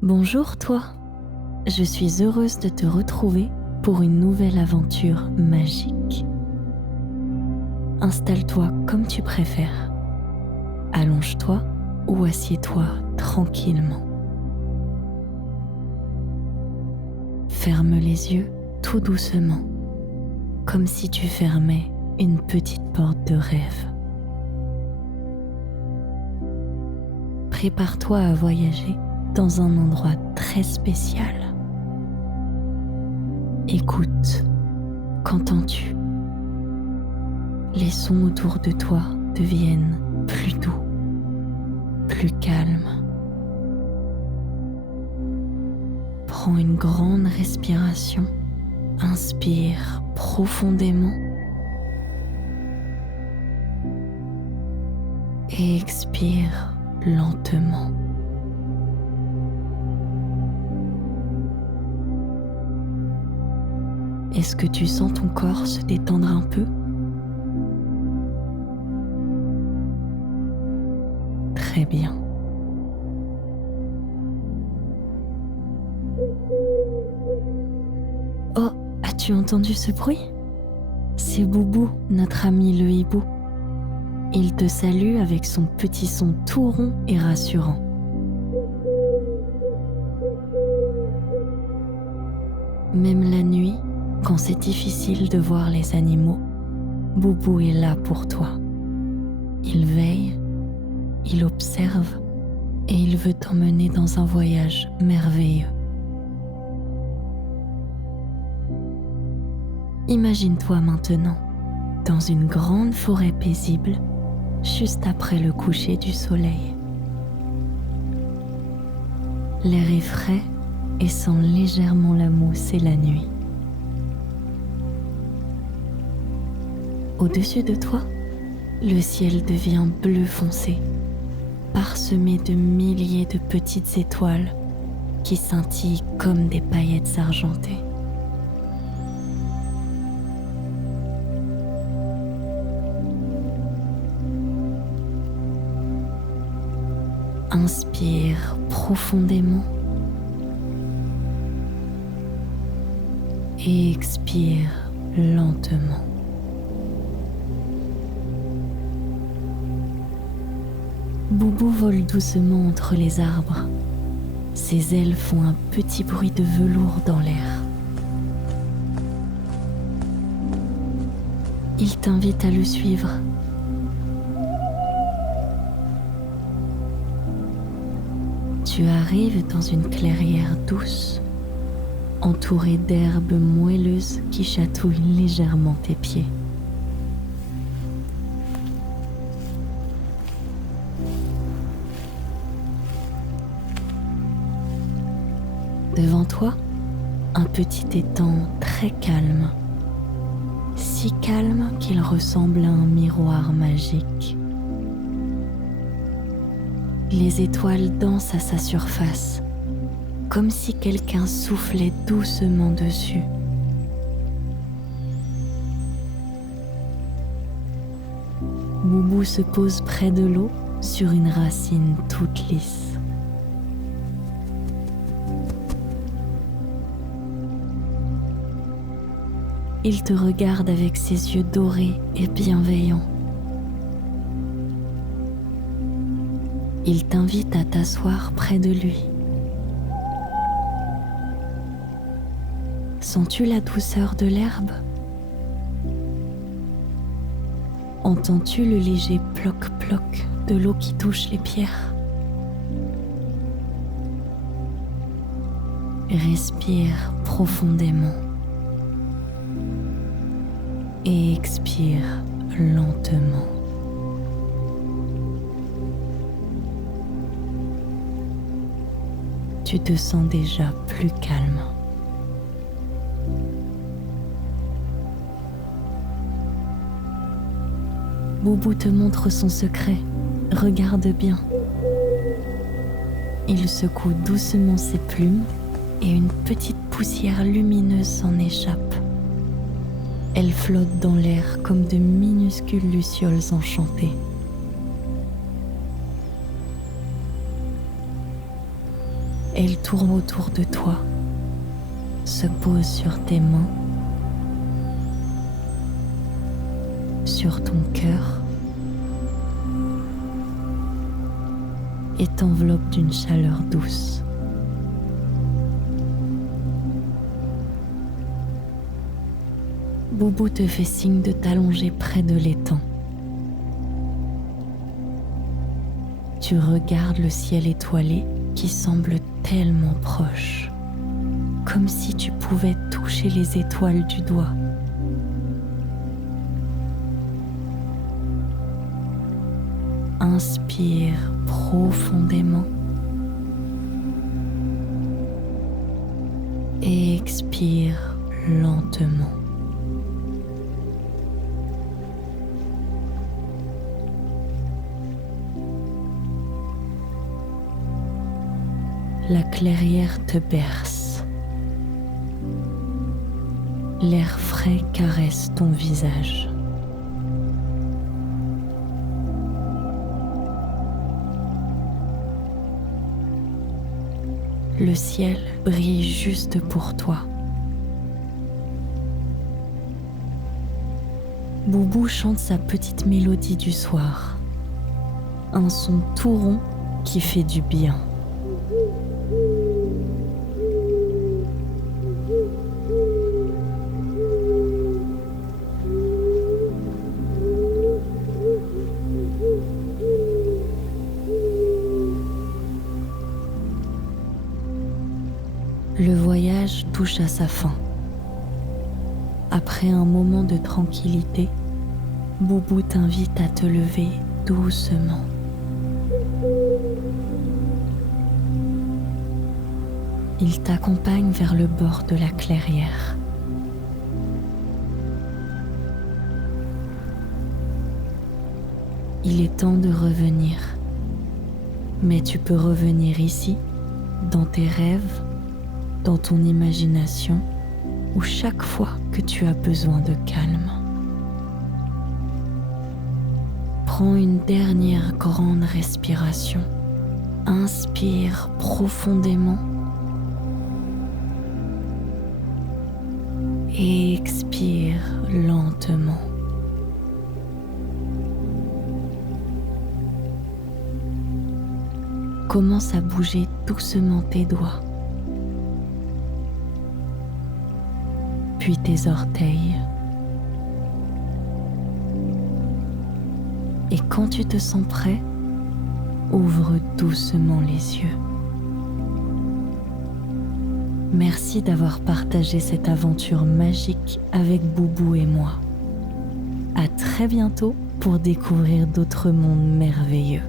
Bonjour toi, je suis heureuse de te retrouver pour une nouvelle aventure magique. Installe-toi comme tu préfères, allonge-toi ou assieds-toi tranquillement. Ferme les yeux tout doucement, comme si tu fermais une petite porte de rêve. Prépare-toi à voyager dans un endroit très spécial. Écoute, qu'entends-tu? Les sons autour de toi deviennent plus doux, plus calmes. Prends une grande respiration, inspire profondément et expire lentement. Est-ce que tu sens ton corps se détendre un peu? Très bien. Oh, as-tu entendu ce bruit? C'est Boubou, notre ami le hibou. Il te salue avec son petit son tout rond et rassurant. Même la nuit, quand c'est difficile de voir les animaux, Boubou est là pour toi. Il veille, il observe et il veut t'emmener dans un voyage merveilleux. Imagine-toi maintenant dans une grande forêt paisible, juste après le coucher du soleil. L'air est frais et sent légèrement la mousse et la nuit. Au-dessus de toi, le ciel devient bleu foncé, parsemé de milliers de petites étoiles qui scintillent comme des paillettes argentées. Inspire profondément et expire lentement. Boubou vole doucement entre les arbres. Ses ailes font un petit bruit de velours dans l'air. Il t'invite à le suivre. Tu arrives dans une clairière douce, entourée d'herbes moelleuses qui chatouillent légèrement tes pieds. Devant toi, un petit étang très calme, si calme qu'il ressemble à un miroir magique. Les étoiles dansent à sa surface, comme si quelqu'un soufflait doucement dessus. Boubou se pose près de l'eau sur une racine toute lisse. Il te regarde avec ses yeux dorés et bienveillants. Il t'invite à t'asseoir près de lui. Sens-tu la douceur de l'herbe? Entends-tu le léger ploc-ploc de l'eau qui touche les pierres? Respire profondément et expire lentement. Tu te sens déjà plus calme. Boubou te montre son secret. Regarde bien. Il secoue doucement ses plumes et une petite poussière lumineuse s'en échappe. Elle flotte dans l'air comme de minuscules lucioles enchantées. Elle tourne autour de toi, se pose sur tes mains, sur ton cœur et t'enveloppe d'une chaleur douce. Boubou te fait signe de t'allonger près de l'étang. Tu regardes le ciel étoilé qui semble tellement proche, comme si tu pouvais toucher les étoiles du doigt. Inspire profondément et expire lentement. La clairière te berce. L'air frais caresse ton visage. Le ciel brille juste pour toi. Boubou chante sa petite mélodie du soir. Un son tout rond qui fait du bien. Le voyage touche à sa fin. Après un moment de tranquillité, Boubou t'invite à te lever doucement. Il t'accompagne vers le bord de la clairière. Il est temps de revenir, mais tu peux revenir ici, dans tes rêves, dans ton imagination ou chaque fois que tu as besoin de calme. Prends une dernière grande respiration. Inspire profondément et expire lentement. Commence à bouger doucement tes doigts, puis tes orteils. Et quand tu te sens prêt, ouvre doucement les yeux. Merci d'avoir partagé cette aventure magique avec Boubou et moi. À très bientôt pour découvrir d'autres mondes merveilleux.